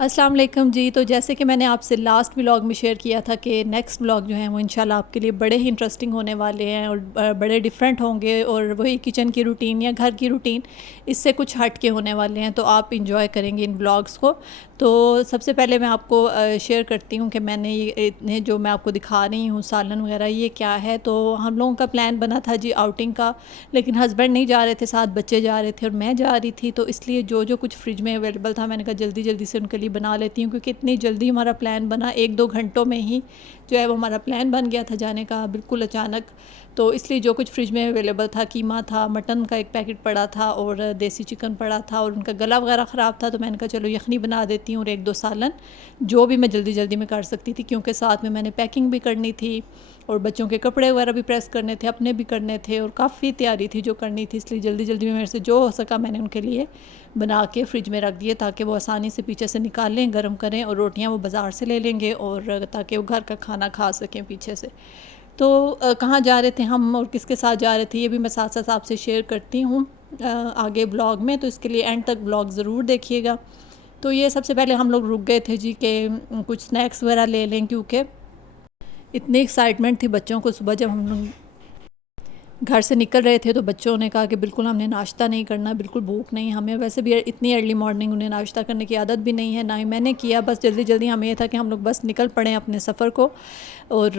अस्सलाम वालेकुम जी। तो जैसे कि मैंने आपसे लास्ट व्लॉग में शेयर किया था कि नेक्स्ट व्लॉग जो हैं वो इंशाल्लाह आपके लिए बड़े ही इंटरेस्टिंग होने वाले हैं और बड़े डिफरेंट होंगे और वही किचन की रूटीन या घर की रूटीन इससे कुछ हट के होने वाले हैं, तो आप इंजॉय करेंगे इन व्लॉग्स को। तो सबसे पहले मैं आपको शेयर करती हूँ कि मैंने ये इतने जो मैं आपको दिखा रही हूँ सालन वगैरह ये क्या है। तो हम लोगों का प्लान बना था जी आउटिंग का, लेकिन हस्बैंड नहीं जा रहे थे, साथ बच्चे जा रहे थे और मैं जा रही थी। तो इसलिए जो जो कुछ फ्रिज में अवेलेबल था मैंने कहा जल्दी जल्दी से उनके लिए बना लेती हूँ, क्योंकि इतनी जल्दी हमारा प्लान बना, 1-2 घंटों में ही जो है वो हमारा प्लान बन गया था जाने का, बिल्कुल अचानक। तो इसलिए जो कुछ फ्रिज में अवेलेबल था, कीमा था, मटन का एक पैकेट पड़ा था और देसी चिकन पड़ा था और उनका गला वगैरह ख़राब था, तो मैंने कहा चलो यखनी बना देती हूँ और 1-2 सालन, जो भी मैं जल्दी जल्दी में कर सकती थी, क्योंकि साथ में मैंने पैकिंग भी करनी थी और बच्चों के कपड़े वगैरह भी प्रेस करने थे, अपने भी करने थे और काफ़ी तैयारी थी जो करनी थी। इसलिए जल्दी जल्दी में मेरे से जो हो सका मैंने उनके लिए बना के फ्रिज में रख दिए, ताकि वो आसानी से पीछे से निकालें, गर्म करें और रोटियां वो बाज़ार से ले लेंगे और ताकि वो घर का खाना खा सकें पीछे से। तो कहाँ जा रहे थे हम और किसके साथ जा रहे थे ये भी मैं साथ साथ आपसे शेयर करती हूँ आगे ब्लॉग में, तो इसके लिए एंड तक ब्लॉग ज़रूर देखिएगा। तो ये सबसे पहले हम लोग रुक गए थे जी कि कुछ स्नैक्स वगैरह ले लें, क्योंकि इतनी एक्साइटमेंट थी बच्चों को। सुबह जब हम लोग घर से निकल रहे थे तो बच्चों ने कहा कि बिल्कुल हमने नाश्ता नहीं करना, बिल्कुल भूख नहीं हमें, वैसे भी इतनी अर्ली मॉर्निंग उन्हें नाश्ता करने की आदत भी नहीं है, ना ही मैंने किया। बस जल्दी जल्दी हमें ये था कि हम लोग बस निकल पड़े अपने सफ़र को। और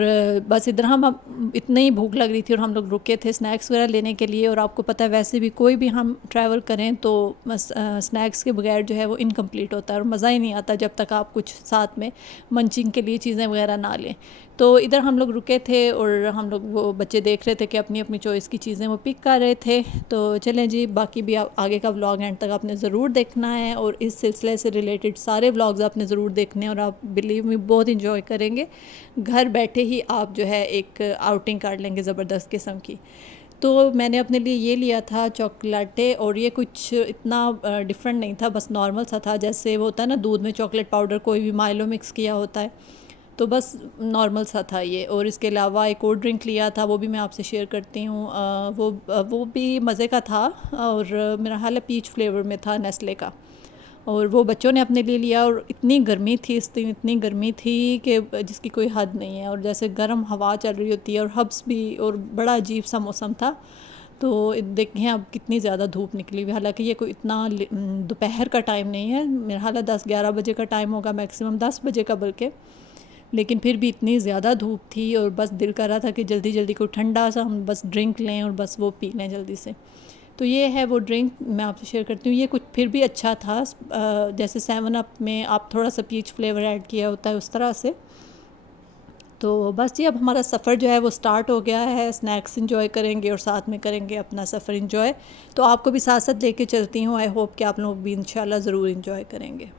बस इधर हम अब इतनी ही भूख लग रही थी और हम लोग रुके थे स्नैक्स वगैरह लेने के लिए। और आपको पता है वैसे भी कोई भी हम ट्रैवल करें तो बस स्नैक्स के बगैर जो है वो इनकम्प्लीट होता है और मज़ा ही नहीं आता जब तक आप कुछ साथ में मंचिंग के लिए चीज़ें वगैरह ना लें। तो इधर हम लोग रुके थे और हम लोग वो बच्चे देख रहे थे कि अपनी अपनी चॉइस की चीज़ें वो पिक कर रहे थे। तो चलें जी, बाकी भी आगे का व्लॉग एंड तक आपने ज़रूर देखना है और इस सिलसिले से रिलेटेड सारे व्लॉग्स आपने ज़रूर देखने हैं और आप बिलीव में बहुत इंजॉय करेंगे। घर बैठे ही आप जो है एक आउटिंग कर लेंगे ज़बरदस्त किस्म की। तो मैंने अपने लिए ये लिया था चॉकलेटे, और ये कुछ इतना डिफरेंट नहीं था, बस नॉर्मल सा था, जैसे वो होता है ना दूध में चॉकलेट पाउडर कोई भी माइलो मिक्स किया होता है, तो बस नॉर्मल सा था ये। और इसके अलावा एक और ड्रिंक लिया था, वो भी मैं आपसे शेयर करती हूँ। वो भी मज़े का था और मेरा हाल है पीच फ्लेवर में था, नेस्ले का। और वो बच्चों ने अपने लिए लिया और इतनी गर्मी थी इस दिन, इतनी गर्मी थी कि जिसकी कोई हद नहीं है, और जैसे गर्म हवा चल रही होती है और हब्स भी, और बड़ा अजीब सा मौसम था। तो देखें अब कितनी ज़्यादा धूप निकली हुई, हालांकि ये कोई इतना दोपहर का टाइम नहीं है, मेरा हाल है 10-11 बजे का टाइम होगा, मैक्सिमम 10 बजे का बल्कि, लेकिन फिर भी इतनी ज़्यादा धूप थी और बस दिल कर रहा था कि जल्दी जल्दी कोई ठंडा सा हम बस ड्रिंक लें और बस वो पी लें जल्दी से। तो ये है वो ड्रिंक मैं आपसे शेयर करती हूँ। ये कुछ फिर भी अच्छा था, जैसे 7 अप में आप थोड़ा सा पीच फ्लेवर ऐड किया होता है उस तरह से। तो बस जी अब हमारा सफ़र जो है वो स्टार्ट हो गया है, स्नैक्स इंजॉय करेंगे और साथ में करेंगे अपना सफ़र इंजॉय। तो आपको भी साथ साथ लेके चलती हूँ, आई होप कि आप लोग भी इंशाल्लाह ज़रूर इंजॉय करेंगे।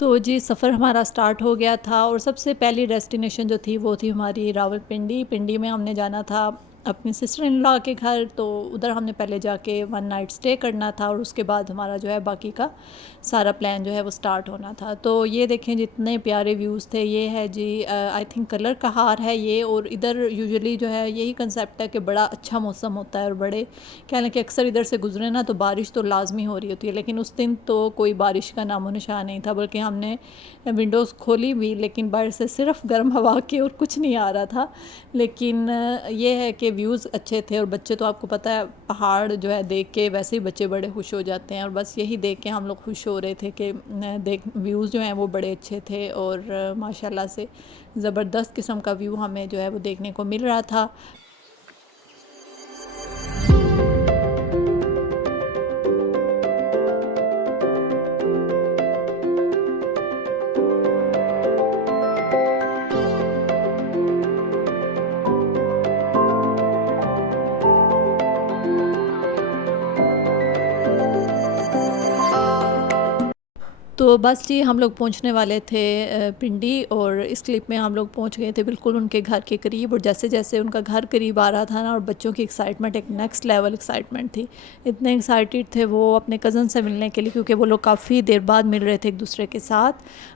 तो जी सफ़र हमारा स्टार्ट हो गया था और सबसे पहली डेस्टिनेशन जो थी वो थी हमारी रावलपिंडी। पिंडी में हमने जाना था अपनी सिस्टर इन लॉ के घर, तो उधर हमने पहले जाके 1 नाइट स्टे करना था और उसके बाद हमारा जो है बाकी का सारा प्लान जो है वो स्टार्ट होना था। तो ये देखें जितने प्यारे व्यूज़ थे। ये है जी आई थिंक कलर का हार है ये, और इधर यूजुअली जो है यही कंसेप्ट है कि बड़ा अच्छा मौसम होता है और बड़े कह लें कि अक्सर इधर से गुजरे ना तो बारिश तो लाजमी हो रही होती है, लेकिन उस दिन तो कोई बारिश का नामो निशान नहीं था, बल्कि हमने विंडोज़ खोली भी लेकिन बाहर से सिर्फ गर्म हवा के और कुछ नहीं आ रहा था। लेकिन ये है कि व्यूज़ अच्छे थे और बच्चे तो आपको पता है पहाड़ जो है देख के वैसे ही बच्चे बड़े खुश हो जाते हैं, और बस यही देख के हम लोग खुश हो रहे थे कि देख व्यूज़ जो हैं वो बड़े अच्छे थे और माशाल्लाह से ज़बरदस्त किस्म का व्यू हमें जो है वो देखने को मिल रहा था। तो बस जी हम लोग पहुंचने वाले थे पिंडी, और इस क्लिप में हम लोग पहुंच गए थे बिल्कुल उनके घर के करीब, और जैसे जैसे उनका घर करीब आ रहा था ना, और बच्चों की एक्साइटमेंट एक नेक्स्ट लेवल एक्साइटमेंट थी। इतने एक्साइटेड थे वो अपने कज़न से मिलने के लिए, क्योंकि वो लोग काफ़ी देर बाद मिल रहे थे एक दूसरे के साथ,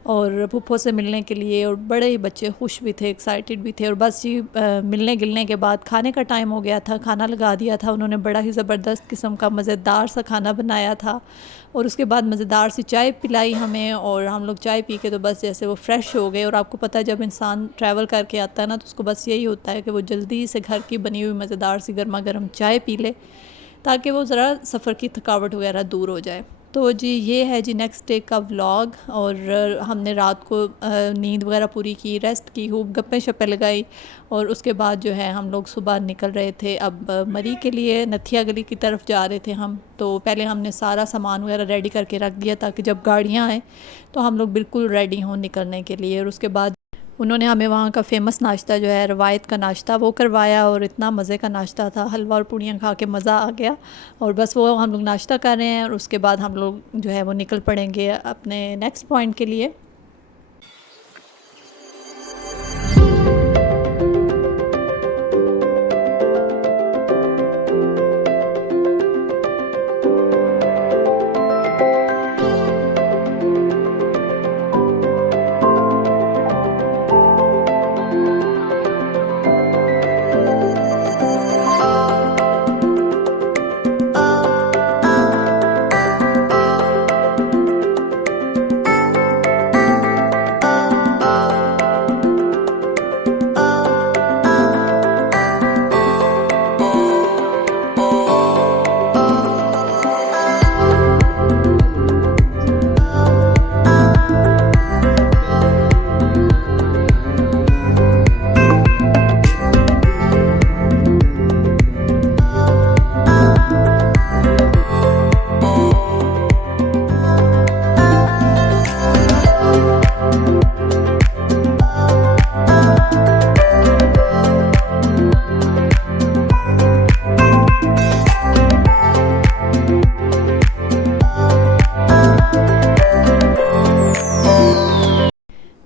और फूफो से मिलने के लिए, और बड़े ही बच्चे खुश भी थे, एक्साइटेड भी थे। और बस जी मिलने गिलने के बाद खाने का टाइम हो गया था, खाना लगा दिया था उन्होंने, बड़ा ही ज़बरदस्त किस्म का मज़ेदार सा खाना बनाया था, और उसके बाद मज़ेदार सी चाय पिलाई हमें, और हम लोग चाय पी के तो बस जैसे वो फ़्रेश हो गए। और आपको पता है जब इंसान ट्रैवल करके आता है ना, तो उसको बस यही होता है कि वो जल्दी से घर की बनी हुई मज़ेदार सी गर्मा गर्म चाय पी ले, ताकि वो ज़रा सफ़र की थकावट वगैरह दूर हो जाए। तो जी ये है जी नेक्स्ट डे का व्लॉग, और हमने रात को नींद वगैरह पूरी की, रेस्ट की, खूब गप्पे शप्पे लगाई, और उसके बाद जो है हम लोग सुबह निकल रहे थे अब मरी के लिए। नथिया गली की तरफ जा रहे थे हम, तो पहले हमने सारा सामान वगैरह रेडी करके रख दिया ताकि जब गाड़ियाँ आएँ तो हम लोग बिल्कुल रेडी हों निकलने के लिए। और उसके बाद उन्होंने हमें वहाँ का फ़ेमस नाश्ता जो है रवायत का नाश्ता वो करवाया, और इतना मज़े का नाश्ता था, हलवा और पूड़ियाँ खा के मज़ा आ गया। और बस वो हम लोग नाश्ता कर रहे हैं, और उसके बाद हम लोग जो है वो निकल पड़ेंगे अपने नेक्स्ट पॉइंट के लिए।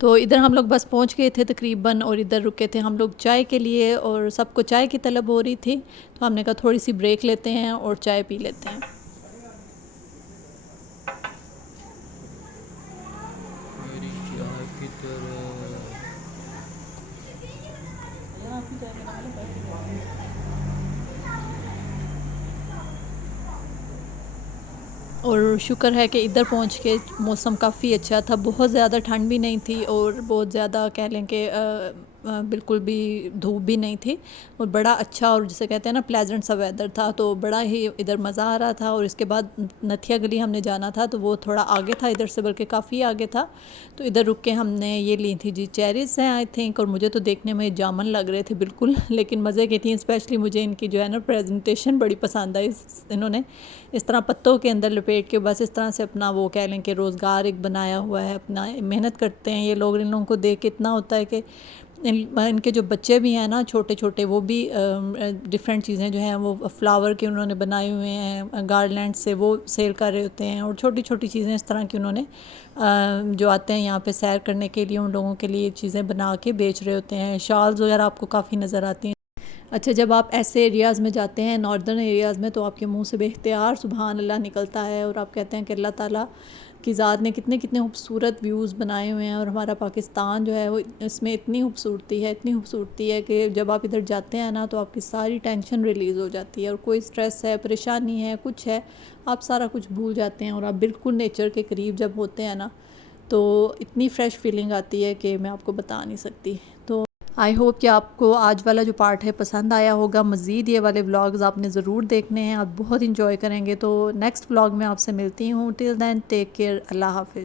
तो इधर हम लोग बस पहुंच गए थे तकरीबन, और इधर रुके थे हम लोग चाय के लिए, और सबको चाय की तलब हो रही थी, तो हमने कहा थोड़ी सी ब्रेक लेते हैं और चाय पी लेते हैं। और शुक्र है कि इधर पहुंच के मौसम काफ़ी अच्छा था, बहुत ज़्यादा ठंड भी नहीं थी और बहुत ज़्यादा कह लें कि बिल्कुल भी धूप भी नहीं थी, और बड़ा अच्छा और जिसे कहते हैं ना प्लेजेंट सा वेदर था, तो बड़ा ही इधर मज़ा आ रहा था। और इसके बाद नथिया गली हमने जाना था, तो वो थोड़ा आगे था इधर से, बल्कि काफ़ी आगे था, तो इधर रुक के हमने ये ली थी जी चेरीज़ हैं आई थिंक, और मुझे तो देखने में जामुन लग रहे थे बिल्कुल, लेकिन मज़े की थी। स्पेशली मुझे इनकी जो है ना प्रेजेंटेशन बड़ी पसंद आई, इन्होंने इस तरह पत्तों के अंदर लपेट के बस इस तरह से अपना वो कह लें कि रोज़गार एक बनाया हुआ है, अपना मेहनत करते हैं ये लोग। इन लोगों को देख के इतना होता है कि इनके जो बच्चे भी हैं ना छोटे छोटे, वो भी डिफरेंट चीज़ें जो हैं वो फ्लावर के उन्होंने बनाए हुए हैं गार्लैंड से, वो सेल कर रहे होते हैं, और छोटी छोटी चीज़ें इस तरह की उन्होंने जो आते हैं यहाँ पे सैर करने के लिए, उन लोगों के लिए चीज़ें बना के बेच रहे होते हैं। शॉल्स वगैरह आपको काफ़ी नज़र आती हैं। अच्छा, जब आप ऐसे एरियाज़ में जाते हैं नॉर्दर्न एरियाज़ में, तो आपके मुंह से बेख्तियार सुबहान अल्लाह निकलता है, और आप कहते हैं कि अल्लाह ताला की ज़ात ने कितने कितने खूबसूरत व्यूज़ बनाए हुए हैं, और हमारा पाकिस्तान जो है वो इसमें इतनी खूबसूरती है, इतनी खूबसूरती है कि जब आप इधर जाते हैं ना, तो आपकी सारी टेंशन रिलीज़ हो जाती है, और कोई स्ट्रेस है, परेशानी है, कुछ है, आप सारा कुछ भूल जाते हैं, और आप बिल्कुल नेचर के करीब जब होते हैं ना, तो इतनी फ़्रेश फीलिंग आती है कि मैं आपको बता नहीं सकती। तो आई होप कि आपको आज वाला जो पार्ट है पसंद आया होगा। मज़ीद ये वाले व्लॉग्स आपने ज़रूर देखने हैं, आप बहुत इंजॉय करेंगे। तो नेक्स्ट व्लॉग में आपसे मिलती हूँ। टिल देन टेक केयर, अल्लाह हाफ़िज़।